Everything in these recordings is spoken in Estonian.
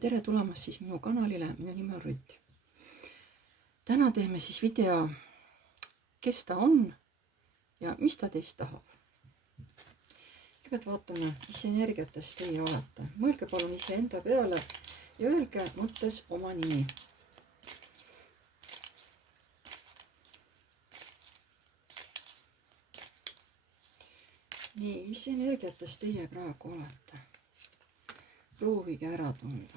Tere tulemast siis minu kanalile, minu nimi on Rutt. Täna teeme siis video, kes ta on ja mis ta teist tahab. Kõigepealt vaatame, mis energiates teie olete. Mõelge palun iseenda peale ja öelge mõttes oma nimi. Nii, mis energiates teie praegu olete? Proovige ära tunda.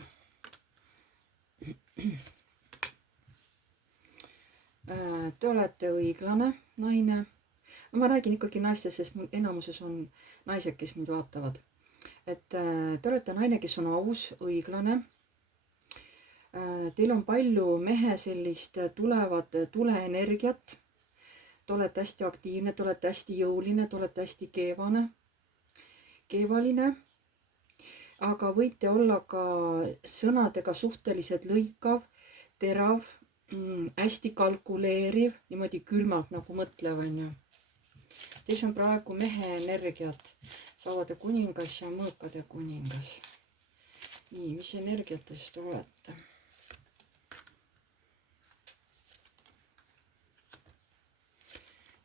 Te olete õiglane naine. No, ma räägin ikkagi naistest, sest enamuses on naised, kes mind vaatavad. Et te olete naine, kes on aus, õiglane. Teil on palju mehe sellist tulevat tuleenergiat. Te olete hästi aktiivne, te olete hästi jõuline, te olete hästi keevaline. Aga võite olla ka sõnadega suhteliselt lõikav, terav, hästi kalkuleeriv, niimoodi külmalt nagu mõtlev, on ju. Teis on praegu mehe energiat, sauade kuningas ja mõõkade kuningas. Nii, mis energiatest olete?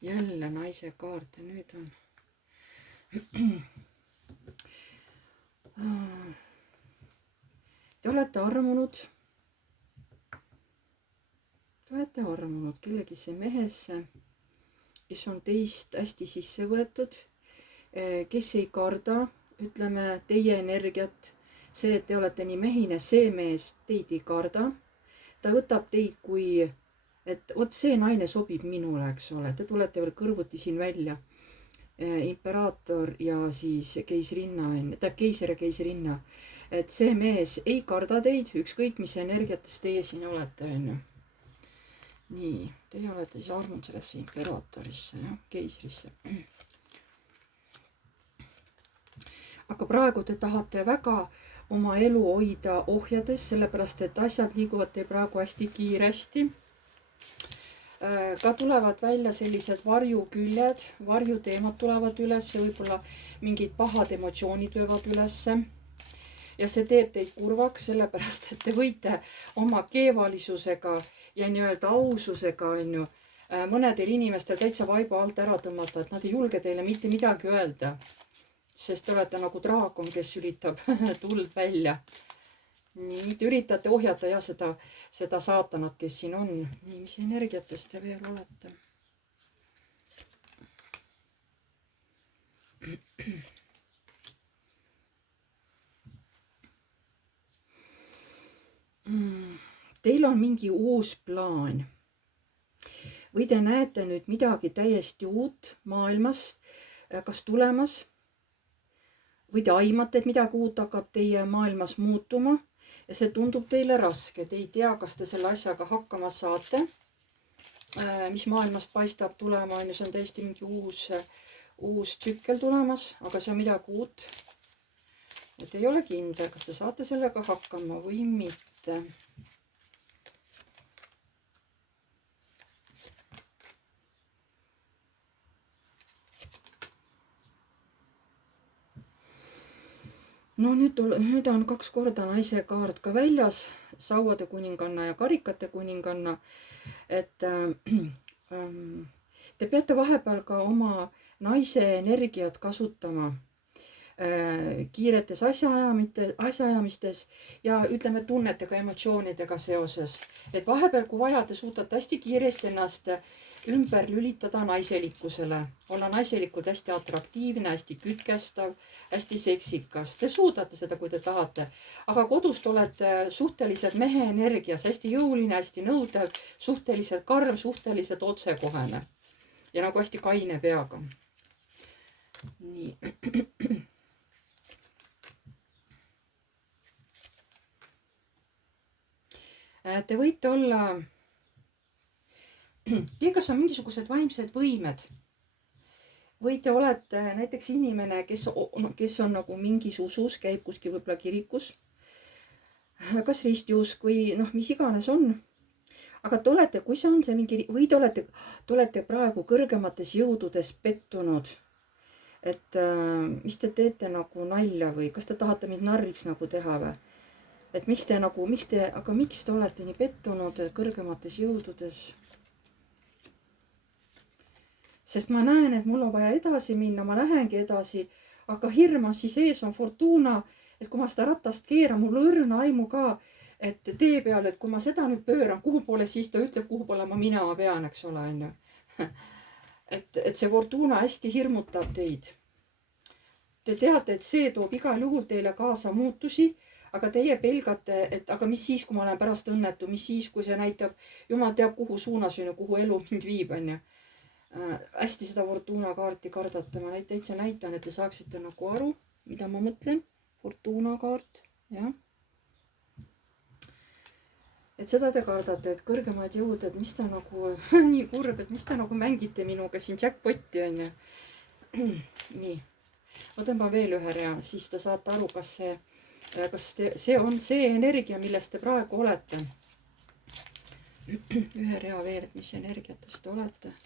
Jälle naise kaart ja nüüd on... Te olete armunud kellegisse mehesse, kes on teist hästi sisse võetud, kes ei karda, ütleme, teie energiat, see, et te olete nii mehine, see mees teid ei karda. Ta võtab teid kui, et vot see naine sobib minule, eks ole, te tulete veel kõrvuti siin välja. Imperaator ja siis keisrinna, keiser ja keisrinna. Et see mees ei karda teid, ükskõik mis energiates teie siin olete, on ju. Nii, teie olete siis armunud sellesse imperaatorisse, keisrisse. Aga praegu te tahate väga oma elu hoida ohjades, sellepärast et asjad liiguvad teil praegu hästi kiiresti. Ka tulevad välja sellised varjuküljed, varjuteemad tulevad üles, võib-olla mingid pahad emotsioonid löövad üles. Ja see teeb teid kurvaks, sellepärast et te võite oma keevalisusega ja nii-öelda aususega, on ju, mõnedel inimestel täitsa vaiba alt ära tõmmata, et nad ei julge teile mitte midagi öelda. Sest te olete nagu draakon, kes üritab tuld välja. Nii, te üritate ohjata ja seda saatanat, kes siin on. Nii, mis energiatest te veel olete? Teil on mingi uus plaan. Või te näete nüüd midagi täiesti uut maailmas, kas tulemas? Või te aimate, et midagi uut hakkab teie maailmas muutuma? Ja see tundub teile raske. Te ei tea, kas te selle asjaga hakkama saate. Mis maailmast paistab tulema, see on täiesti mingi uus tsükkel tulemas, aga see on midagi uut. Et ei ole kindel, kas te saate sellega hakkama või mitte. No nüüd on 2 korda naise kaart ka väljas, sauade kuninganna ja karikate kuninganna, et te peate vahepeal ka oma naise energiat kasutama kiiretes asjaajamistes ja ütleme tunnetega, emotsioonidega seoses. Et vahepeal, kui vaja, te suudate hästi kiiresti ennast ümber lülitada naiselikkusele. Olla naiselikult hästi atraktiivne, hästi kütkestav, hästi seksikas. Te suudate seda, kui te tahate. Aga kodust olete suhteliselt mehe energias, hästi jõuline, hästi nõudev, suhteliselt karm, suhteliselt otsekohene. Ja nagu hästi kaine peaga. Nii. Te võite olla... Teie, kas on mingisugused vaimsed võimed? Või te olete näiteks inimene, kes on nagu mingis usus, käib kuskil võib-olla kirikus, kas ristiusk või mis iganes on. Aga te olete, kui see on see mingi, või te olete praegu kõrgemates jõududes pettunud. Et mis te teete nagu nalja või kas te tahate mind narriks nagu teha või? et miks te olete nii pettunud kõrgemates jõududes? Sest ma näen, et mul on vaja edasi minna, ma lähengi edasi, aga hirm on siis ees, on Fortuna, et kui ma seda ratast keeran, mul õrna aimu ka, et tee peal, et kui ma seda nüüd pööran, kuhu poole siis ta ütleb, kuhu poole ma minema pean, eks ole, on ju. et see Fortuna hästi hirmutab teid. Te teate, et see toob igal juhul teile kaasa muutusi, aga teie pelgate, et aga mis siis, kui ma olen pärast õnnetu, mis siis, kui see näitab, jumal teab, kuhu suunas on ju, kuhu elu mind viib, on ju. Hästi seda Fortuna kaarti kardate, ma täitsa näitan, et te saaksite nagu aru, mida ma mõtlen. Fortuna kaart, jah. Et seda te kardate, et kõrgemaid jõud, et mis ta nagu nii kurb, et mis ta nagu mängite minuga siin jackpotti, on ju. Nii, ma tõmban veel ühe rea, siis te saate aru, kas see on see energia, milles te praegu olete. Ühe rea veel, et mis energiates te olete.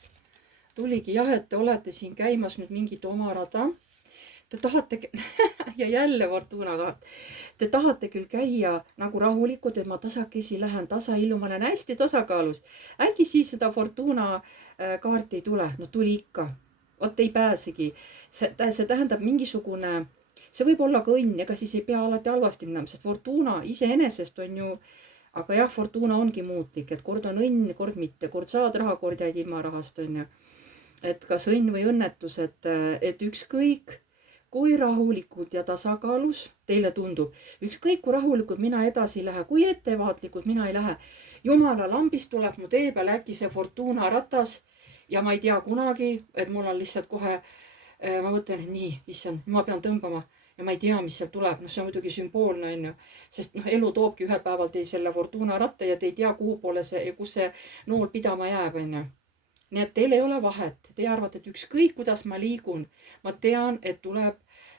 Tuligi jah, et te olete siin käimas nüüd mingit oma rada. Te tahate, ja jälle Fortuna kaart, te tahate küll käia nagu rahulikud, et ma tasakesi lähen tasaillu, ma olen hästi tasakaalus. Äkki siis seda Fortuna kaarti ei tule, no tuli ikka. Vot ei pääsegi. See tähendab mingisugune, see võib olla ka õnn, ega siis ei pea alati halvasti minema, sest Fortuna iseenesest on ju, aga jah, Fortuna ongi muutlik, et kord on õnn, kord mitte, kord saad raha, kord jäid ilma rahast, on ju. Et kas õnn või õnnetus, et ükskõik kui rahulikud ja tasakaalus teile tundub, ükskõik kui rahulikud mina edasi ei lähe, kui ettevaatlikud mina ei lähe, jumala lambist tuleb mu tee peal äkki see Fortuna ratas ja ma ei tea kunagi, et mul on lihtsalt kohe, ma mõtlen, et nii, issand, ma pean tõmbama ja ma ei tea, mis seal tuleb, see on muidugi sümboolne, on ju, sest elu toobki ühel päeval teil selle Fortuna ratta ja te ei tea, kuhu poole kus see nool pidama jääb, on ju. Nii et teil ei ole vahet, te arvate, et ükskõik kuidas ma liigun, ma tean, et tuleb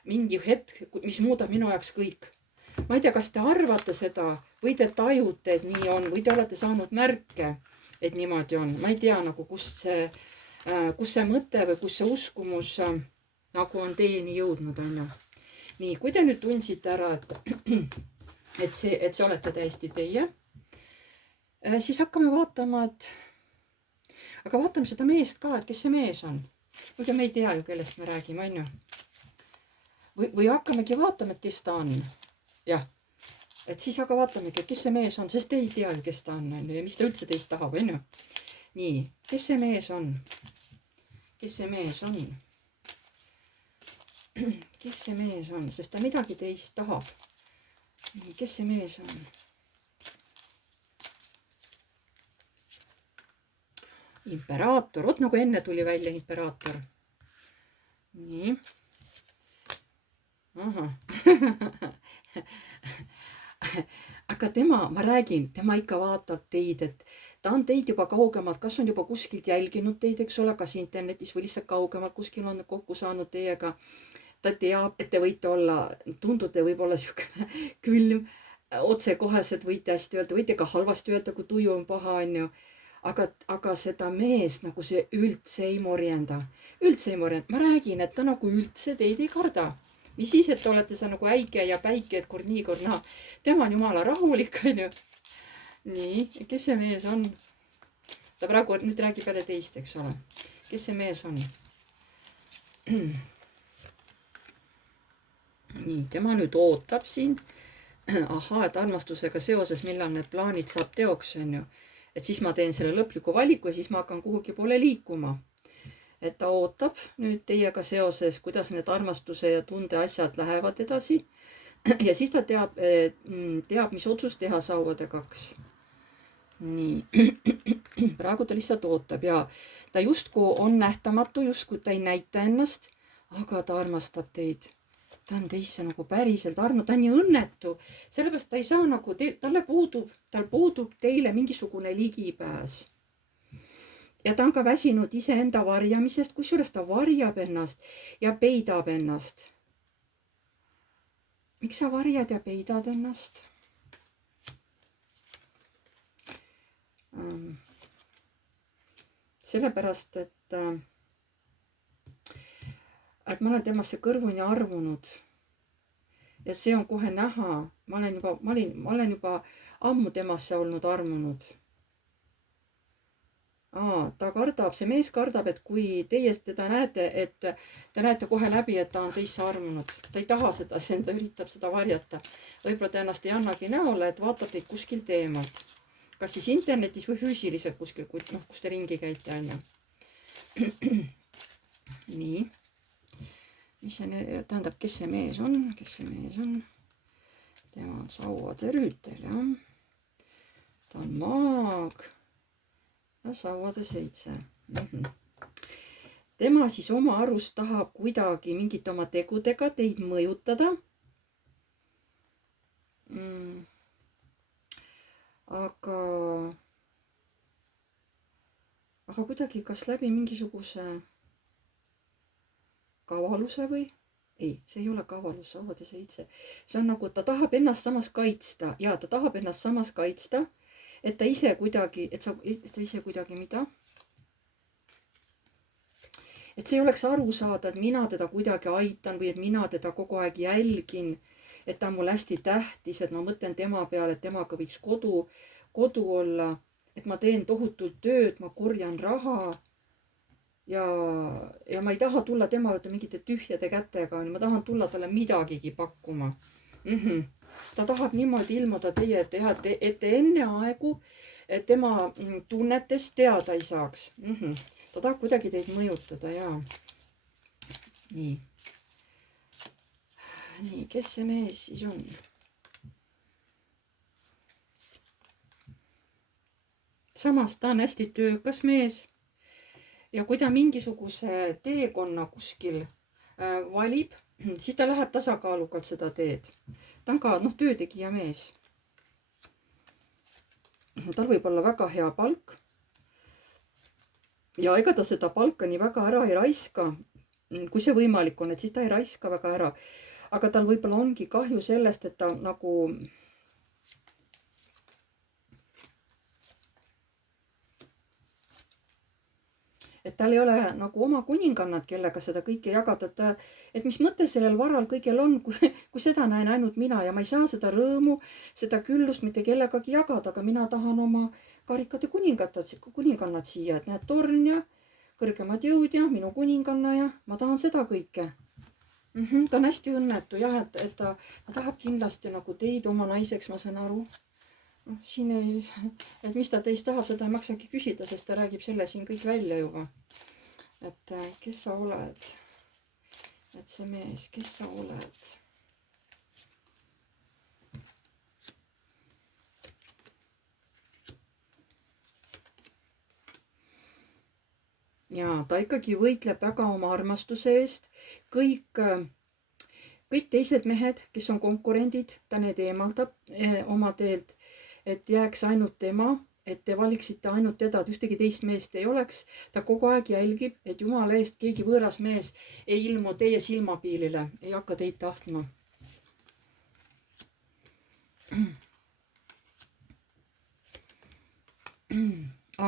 mingi hetk, mis muudab minu jaoks kõik. Ma ei tea, kas te arvate seda või te tajute, et nii on, või te olete saanud märke, et niimoodi on. Ma ei tea nagu, kus see mõte või kus see uskumus nagu on teieni jõudnud, on ju. Nii, kui te nüüd tundsite ära, et see olete täiesti teie, siis hakkame vaatama, aga vaatame seda meest ka, et kes see mees on. Kuigi me ei tea ju, kellest me räägime, on ju. Või hakkamegi vaatama, et kes ta on. Jah, et siis aga vaatamegi, et kes see mees on, sest te ei tea ju, kes ta on, ja mis ta üldse teist tahab, on ju. Nii, kes see mees on? Kes see mees on? Kes see mees on, sest ta midagi teist tahab. Kes see mees on? Imperaator, vot nagu enne tuli välja imperaator. Nii. Aha. Aga ma räägin, tema ikka vaatab teid, et ta on teid juba kaugemalt, kas on juba kuskilt jälginud teid, eks ole, kas internetis või lihtsalt kaugemalt kuskil on kokku saanud teiega. Ta teab, et te võite olla, tundute võib-olla siukene külm, otsekoheselt võite hästi öelda, võite ka halvasti öelda, kui tuju on paha, on ju. Aga seda meest nagu see üldse ei morjenda. Üldse ei morjenda. Ma räägin, et ta nagu üldse teid ei karda. Mis siis, et te olete see nagu äige ja päike, et kord nii, kord naa. Tema on jumala rahulik, on ju. Nii, kes see mees on? Ta praegu nüüd räägib jälle teist, eks ole. Kes see mees on? Nii, tema nüüd ootab siin. Ahaa, et armastusega seoses, millal need plaanid saab teoks, on ju. Et siis ma teen selle lõpliku valiku ja siis ma hakkan kuhugi poole liikuma. Et ta ootab nüüd teiega seoses, kuidas need armastuse ja tunde asjad lähevad edasi. Ja siis ta teab, mis otsus teha saavad kaks. Nii. Praegu ta lihtsalt ootab ja ta justkui on nähtamatu, justkui ta ei näita ennast, aga ta armastab teid. Ta on teisse nagu päriselt armunud, ta on nii õnnetu, sellepärast ta ei saa nagu, tal puudub teile mingisugune ligipääs. Ja ta on ka väsinud iseenda varjamisest, kusjuures ta varjab ennast ja peidab ennast. Miks sa varjad ja peidad ennast? Sellepärast, et ma olen temasse kõrvuni armunud ja see on kohe näha. Ma olen juba ammu temasse olnud armunud. Ta kardab, see mees kardab, et kui teie teda näete, et te näete kohe läbi, et ta on teisse armunud. Ta ei taha seda, ta üritab seda varjata. Võib-olla ta ennast ei annagi näole, et vaatab teid kuskilt eemalt. Kas siis internetis või füüsiliselt kuskil, kus te ringi käite, on ju. Nii. Mis see tähendab, kes see mees on? Kes see mees on? Tema on sauade rüütel, jah. Ta on maag. Ja sauade 7. Tema siis oma arust tahab kuidagi mingit oma tegudega teid mõjutada. Aga kuidagi kas läbi mingisuguse kavaluse või? Ei, see ei ole kavalus, sauade 7. See on nagu, ta tahab ennast samas kaitsta. Ja ta tahab ennast samas kaitsta, et ta ise kuidagi, mida? Et see oleks aru saada, et mina teda kuidagi aitan või et mina teda kogu aeg jälgin, et ta on mul hästi tähtis, et ma mõtlen tema peale, et temaga võiks kodu olla, et ma teen tohutult tööd, ma korjan raha ja ma ei taha tulla tema juurde mingite tühjade kätega, ma tahan tulla talle midagigi pakkuma. Ta tahab niimoodi ilmuda teie ette, et te enne aegu tema tunnetest teada ei saaks. Ta tahab kuidagi teid mõjutada, jaa. Nii, kes see mees siis on? Samas ta on hästi töökas mees ja kui ta mingisuguse teekonna kuskil valib, siis ta läheb tasakaalukalt seda teed. Ta on ka töötegija mees. Tal võib olla väga hea palk. Ja ega ta seda palka nii väga ära ei raiska. Kui see võimalik on, et siis ta ei raiska väga ära. Aga tal võib-olla ongi kahju sellest, et ta nagu... Et tal ei ole nagu oma kuningannad, kellega seda kõike jagada, et mis mõte sellel varal kõigel on, kui seda näen ainult mina ja ma ei saa seda rõõmu, seda küllust mitte kellegagi jagada, aga mina tahan oma karikate kuningannad siia, et näed torn ja kõrgemad jõud ja minu kuninganna ja ma tahan seda kõike. Ta on hästi õnnetu jah, et ta tahab kindlasti nagu teid oma naiseks, ma saan aru. Siin ei, et mis ta teist tahab, seda ei maksagi küsida, sest ta räägib selle siin kõik välja juba. Et kes sa oled? Et see mees, kes sa oled? Ja ta ikkagi võitleb väga oma armastuse eest. Kõik teised mehed, kes on konkurendid, ta need eemaldab oma teelt. Et jääks ainult tema, et te valiksite ainult teda, et ühtegi teist meest ei oleks. Ta kogu aeg jälgib, et jumala eest keegi võõras mees ei ilmu teie silmapiilile, ei hakka teid tahtma.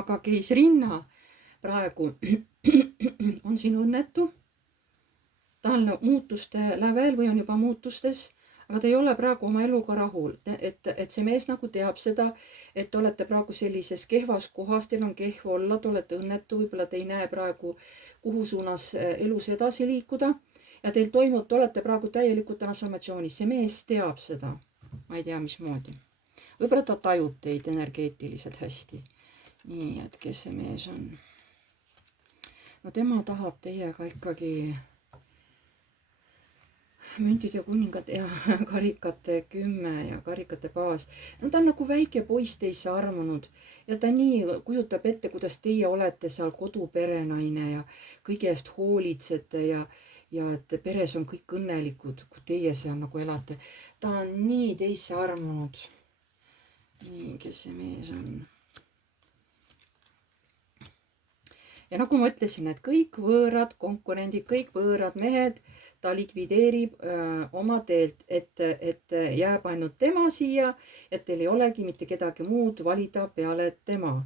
Aga keisrinna praegu on siin õnnetu. Ta on muutuste lävel või on juba muutustes. Aga te ei ole praegu oma eluga rahul, et see mees nagu teab seda, et te olete praegu sellises kehvas kohas, teil on kehv olla, te olete õnnetu, võib-olla te ei näe praegu, kuhu suunas elus edasi liikuda. Ja teil toimub, te olete praegu täielikult transformatsioonis, see mees teab seda, ma ei tea mismoodi. Võib-olla ta tajub teid energeetiliselt hästi. Nii, et kes see mees on? No tema tahab teiega ikkagi... müntid ja kuningad ja karikate 10 ja karikate baas. No ta on nagu väike poiss teisse armunud ja ta nii kujutab ette, kuidas teie olete seal koduperenaine ja kõige eest hoolitsete ja et peres on kõik õnnelikud, kui teie seal nagu elate. Ta on nii teisse armunud. Nii, kes see mees on? Ja nagu ma ütlesin, et kõik võõrad konkurendid, kõik võõrad mehed, ta likvideerib oma teelt, et jääb ainult tema siia, et teil ei olegi mitte kedagi muud valida peale tema.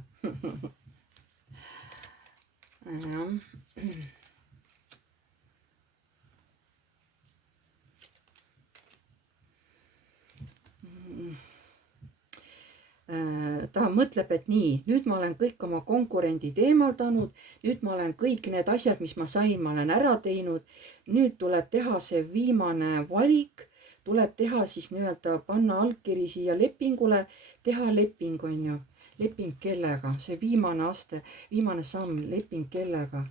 ta mõtleb, et nii, nüüd ma olen kõik oma konkurendid eemaldanud, nüüd ma olen kõik need asjad, mis ma sain, ma olen ära teinud. nüüd tuleb teha see viimane valik, tuleb teha siis nii-öelda panna allkiri siia lepingule, teha leping, on ju. leping kellega, see viimane aste, viimane samm, leping kellega?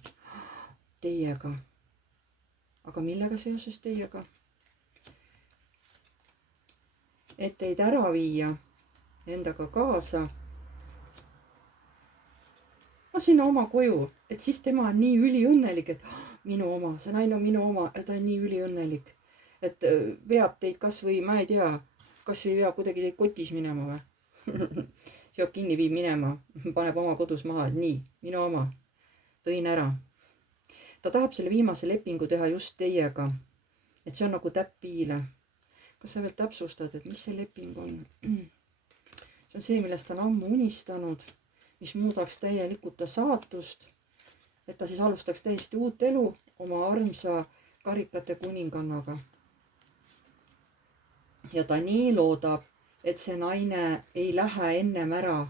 Teiega. aga millega seoses teiega? et teid ära viia endaga kaasa sinna oma koju, et siis tema on nii üliõnnelik, et minu oma, see naine on minu oma ja ta on nii üliõnnelik, et veab teid kasvõi, ma ei tea, kasvõi veab kuidagi teid kotis minema või seob kinni, viib minema, paneb oma kodus maha, et nii, minu oma, tõin ära. ta tahab selle viimase lepingu teha just teiega, et see on nagu täpp-piile. kas sa veel täpsustad, et mis see leping on? see on see, millest ta on ammu unistanud, mis muudaks täielikult ta saatust, et ta siis alustaks täiesti uut elu oma armsa karikate kuningannaga. ja ta nii loodab, et see naine ei lähe ennem ära,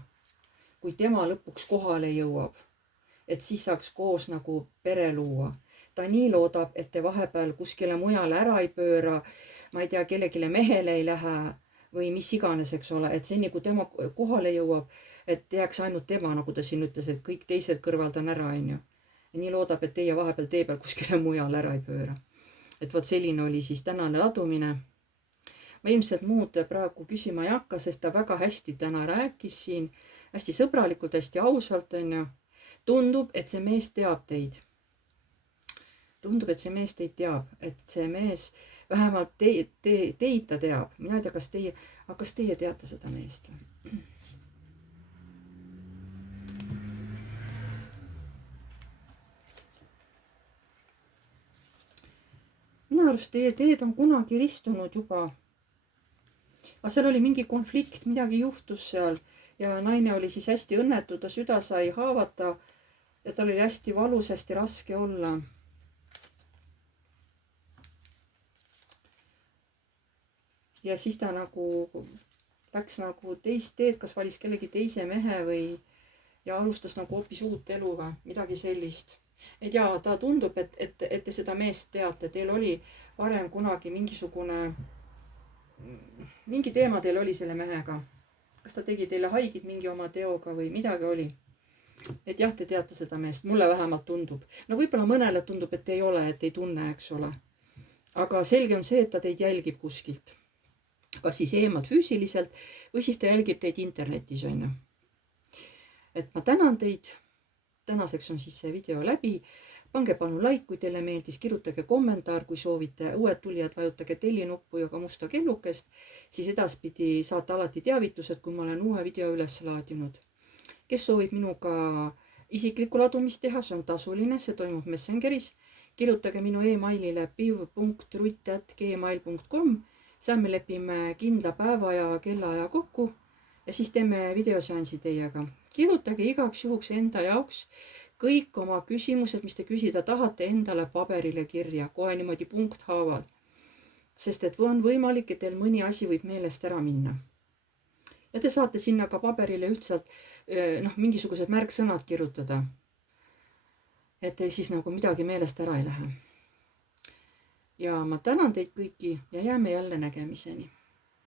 kui tema lõpuks kohale jõuab, et siis saaks koos nagu pere luua. ta nii loodab, et te vahepeal kuskile mujale ära ei pööra, ma ei tea, kellelegi mehele ei lähe või mis iganes, eks ole, et seni kui tema kohale jõuab, et jääks ainult tema, nagu ta siin ütles, et kõik teised kõrvaldan ära, on ju. ja nii loodab, et teie vahepeal tee peal kuskile mujale ära ei pööra. et vot selline oli siis tänane ladumine. ma ilmselt muud praegu küsima ei hakka, sest ta väga hästi täna rääkis siin, hästi sõbralikult, hästi ausalt, on ju. tundub, et see mees teab teid. tundub, et see mees teid teab, et see mees vähemalt teid ta teab. mina ei tea, kas teie teate seda meest? minu arust teie teed on kunagi ristunud juba. aga seal oli mingi konflikt, midagi juhtus seal ja naine oli siis hästi õnnetu, ta süda sai haavata ja tal oli hästi valus, hästi raske olla. ja siis ta nagu läks nagu teist teed, kas valis kellegi teise mehe või ja alustas nagu hoopis uut elu või midagi sellist. ei tea, ta tundub, et te seda meest teate, teil oli varem kunagi mingi teema teil oli selle mehega. kas ta tegi teile haiget mingi oma teoga või midagi oli? et jah, te teate seda meest, mulle vähemalt tundub. no võib-olla mõnele tundub, et ei ole, et ei tunne, eks ole. aga selge on see, et ta teid jälgib kuskilt. kas siis eemalt füüsiliselt või siis ta jälgib teid internetis, on ju. et ma tänan teid. tänaseks on siis see video läbi. pange palun like, kui teile meeldis, kirjutage kommentaar, kui soovite. uued tulijad, vajutage tellinuppu ja ka musta kellukest, siis edaspidi saate alati teavitused, kui ma olen uue video üles laadinud. kes soovib minuga isiklikku ladumist teha, see on tasuline, see toimub Messengeris. kirjutage minu emailile piv.rutt@gmail.com. seal me lepime kindla päeva ja kellaaja kokku ja siis teeme videoseansi teiega. kirjutage igaks juhuks enda jaoks kõik oma küsimused, mis te küsida tahate, endale paberile kirja, kohe niimoodi punkthaaval. sest et on võimalik, et teil mõni asi võib meelest ära minna. ja te saate sinna ka paberile ühtselt mingisugused märksõnad kirjutada. et siis nagu midagi meelest ära ei lähe. ja ma tänan teid kõiki ja jääme jälle nägemiseni.